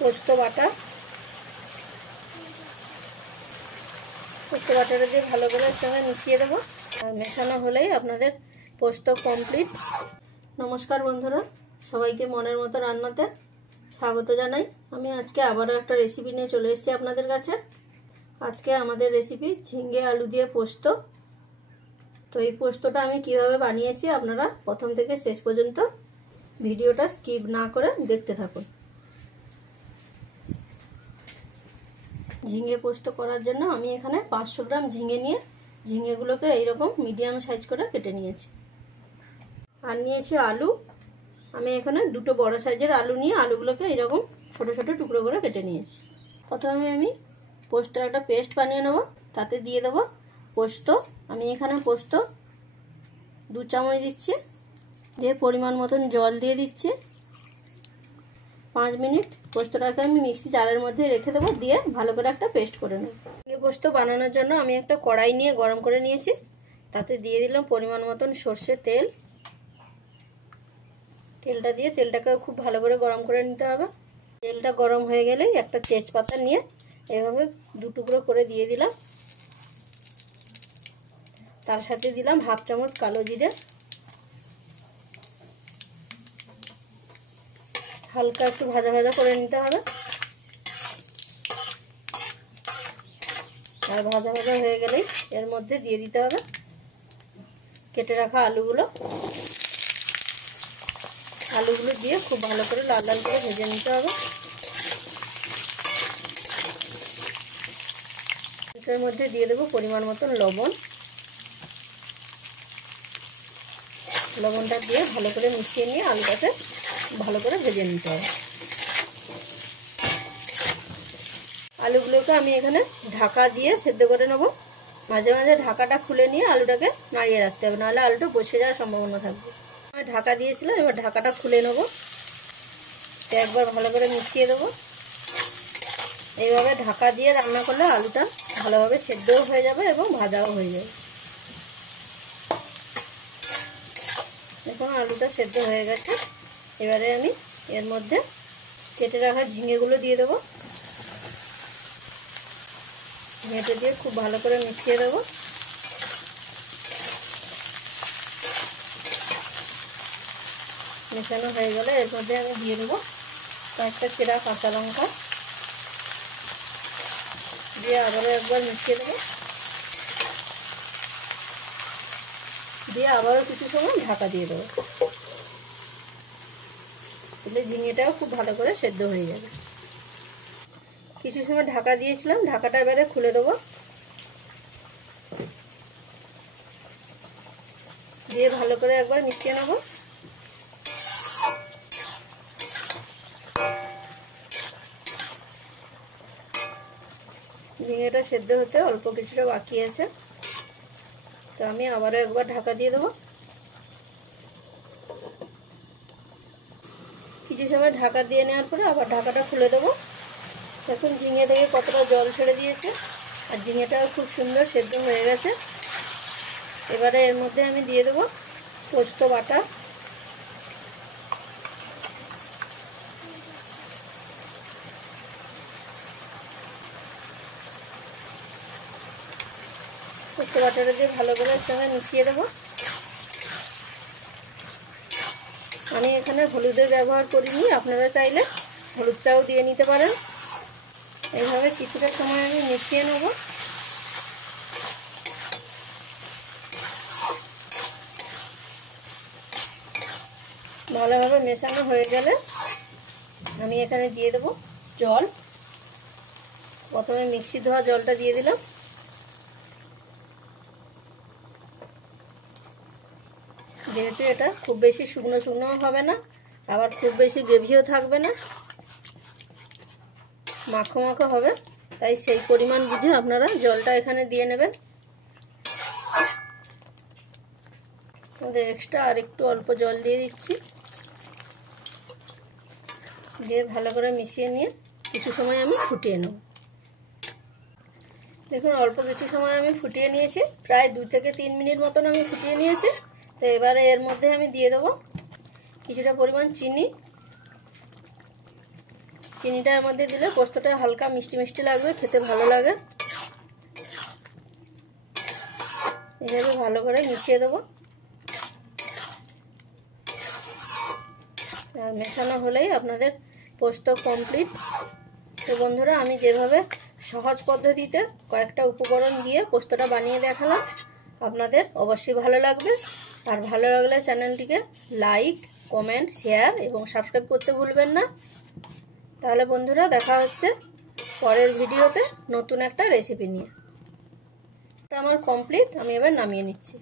পোস্ত বাটা, পোস্ত বাটাটা দিয়ে ভালো করে এর সঙ্গে মিশিয়ে দেবো। আর মেশানো হলেই আপনাদের পোস্ত কমপ্লিট। নমস্কার বন্ধুরা, সবাইকে মনের মতো রান্নাতে স্বাগত জানাই। আমি আজকে আবারও একটা রেসিপি নিয়ে চলে এসেছি আপনাদের কাছে। আজকে আমাদের রেসিপি ঝিঙে আলু দিয়ে পোস্ত। তো এই পোস্তটা আমি কিভাবে বানিয়েছি আপনারা প্রথম থেকে শেষ পর্যন্ত ভিডিওটা স্কিপ না করে দেখতে থাকুন। ঝিঙে পোস্ত করার জন্য আমি এখানে 500 গ্রাম ঝিঙে নিয়ে ঝিঙেগুলোকে এইরকম মিডিয়াম সাইজ করে কেটে নিয়েছি। আর নিয়েছি আলু, আমি এখানে দুটো বড় সাইজের আলু নিয়ে আলুগুলোকে এইরকম ছোট ছোট টুকরো করে কেটে নিয়েছি। প্রথমে আমি পোস্তের একটা পেস্ট বানিয়ে নেব। তাতে দিয়ে দেবো পোস্ত। আমি এখানে পোস্ত 2 চামচ দিচ্ছি, দিয়ে পরিমাণ মতন জল দিয়ে দিচ্ছি। 5 মিনিট পোস্তটাকে আমি মিক্সি জারের মধ্যে রেখে দেবো, দিয়ে ভালো করে একটা পেস্ট করে নেব। এই পোস্ত বানানোর জন্য আমি একটা কড়াই নিয়ে গরম করে নিয়েছি। তাতে দিয়ে দিলাম পরিমাণ মতন সর্ষের তেল। তেলটা দিয়ে তেলটাকে খুব ভালো করে গরম করে নিতে হবে। তেলটা গরম হয়ে গেলেই একটা তেজপাতা নিয়ে এভাবে 2 টুকরো করে দিয়ে দিলাম। তার সাথে দিলাম 1/2 চামচ কালো জিরে। হালকা একটু ভাজা ভাজা করে নিতে হবে। আর ভাজা ভাজা হয়ে গেলেই এর মধ্যে দিয়ে দিতে হবে কেটে রাখা আলুগুলো। আলুগুলো দিয়ে খুব ভালো করে লাল লাল করে ভেজে নিতে হবে। এর মধ্যে দিয়ে দেবো পরিমাণ মতন লবণ। লবণটা দিয়ে ভালো করে মিশিয়ে নিয়ে আলুটাকে ভালো করে ভেজে নিতে হবে। আলুগুলোকে আমি এখানে ঢাকা দিয়ে সেদ্ধ করে নেব। মাঝে মাঝে ঢাকাটা খুলে নিয়ে আলুটাকে নাড়িয়ে রাখতে হবে, নাহলে আলুটা বসে যাওয়ার সম্ভাবনা থাকবে। আমি ঢাকা দিয়েছিলাম, এবার ঢাকাটা খুলে নেব। একবার ভালো করে মিশিয়ে দেবো। এইভাবে ঢাকা দিয়ে রান্না করলে আলুটা ভালোভাবে সেদ্ধও হয়ে যাবে এবং ভাজাও হয়ে যাবে। এখন আলুটা সেদ্ধ হয়ে গেছে। এবারে আমি এর মধ্যে কেটে রাখা ঝিঙেগুলো দিয়ে দেবো। ঝিঙেটা দিয়ে খুব ভালো করে মিশিয়ে দেবো। মেশানো হয়ে গেলে এর মধ্যে আমি দিয়ে দেবো কয়েকটা চেরা কাঁচা লঙ্কা, দিয়ে আবারও একবার মিশিয়ে দেবো। দিয়ে আবারও কিছু সময় ঢাকা দিয়ে দেবো, তাহলে ঝিঙেটাও খুব ভালো করে সেদ্ধ হয়ে যাবে। কিছু সময় ঢাকা দিয়েছিলাম, ঢাকাটা এবারে খুলে দেবো। দিয়ে ভালো করে একবার মিশিয়ে নেব। ঝিঙেটা সেদ্ধ হতে অল্প কিছুটা বাকি আছে, তো আমি আবারও একবার ঢাকা দিয়ে দেবো। কিছু সময় ঢাকা দিয়ে নেওয়ার পরে আবার ঢাকাটা খুলে দেবো। এখন ঝিঙে থেকে কতটা জল ছেড়ে দিয়েছে, আর ঝিঙেটাও খুব সুন্দর সেদ্ধ হয়ে গেছে। এবারে এর মধ্যে আমি দিয়ে দেবো পোস্ত বাটা। পোস্ত বাটাটা দিয়ে ভালো করে এর সঙ্গে মিশিয়ে দেবো। আমি এখানে হলুদের ব্যবহার করিনি, আপনারা চাইলে হলুদটাও দিয়ে নিতে পারেন। এইভাবে কিছুটা সময় আমি মিশিয়ে নেব। ভালোভাবে মেশানো হয়ে গেলে আমি এখানে দিয়ে দেবো জল। প্রথমে মিক্সি ধোয়া জলটা দিয়ে দিলাম। যেহেতু এটা খুব বেশি শুকনো শুকনোও হবে না, আবার খুব বেশি গ্রেভিও থাকবে না, মাখো মাখো হবে, তাই সেই পরিমাণ বুঝে আপনারা জলটা এখানে দিয়ে নেবেন। এক্সট্রা আর একটু অল্প জল দিয়ে দিচ্ছি। দিয়ে ভালো করে মিশিয়ে নিয়ে কিছু সময় আমি ফুটিয়ে নেব। দেখুন অল্প কিছু সময় আমি ফুটিয়ে নিয়েছি, প্রায় 2 থেকে 3 মিনিট মতন আমি ফুটিয়ে নিয়েছি। তো এবারে এর মধ্যে আমি দিয়ে দেবো কিছুটা পরিমাণ চিনি। চিনিটা এর মধ্যে দিলে পোস্তটা হালকা মিষ্টি মিষ্টি লাগবে, খেতে ভালো লাগে। এভাবে ভালো করে মিশিয়ে দেবো। আর মেশানো হলেই আপনাদের পোস্ত কমপ্লিট। তো বন্ধুরা, আমি যেভাবে সহজ পদ্ধতিতে কয়েকটা উপকরণ দিয়ে পোস্তটা বানিয়ে দেখালাম, আপনাদের অবশ্যই ভালো লাগবে। আর ভালো লাগলে চ্যানেলটিকে লাইক, কমেন্ট, শেয়ার এবং সাবস্ক্রাইব করতে ভুলবেন না। তাহলে বন্ধুরা, দেখা হচ্ছে পরের ভিডিওতে নতুন একটা রেসিপি নিয়ে। এটা আমার কমপ্লিট, আমি এবার নামিয়ে নিচ্ছি।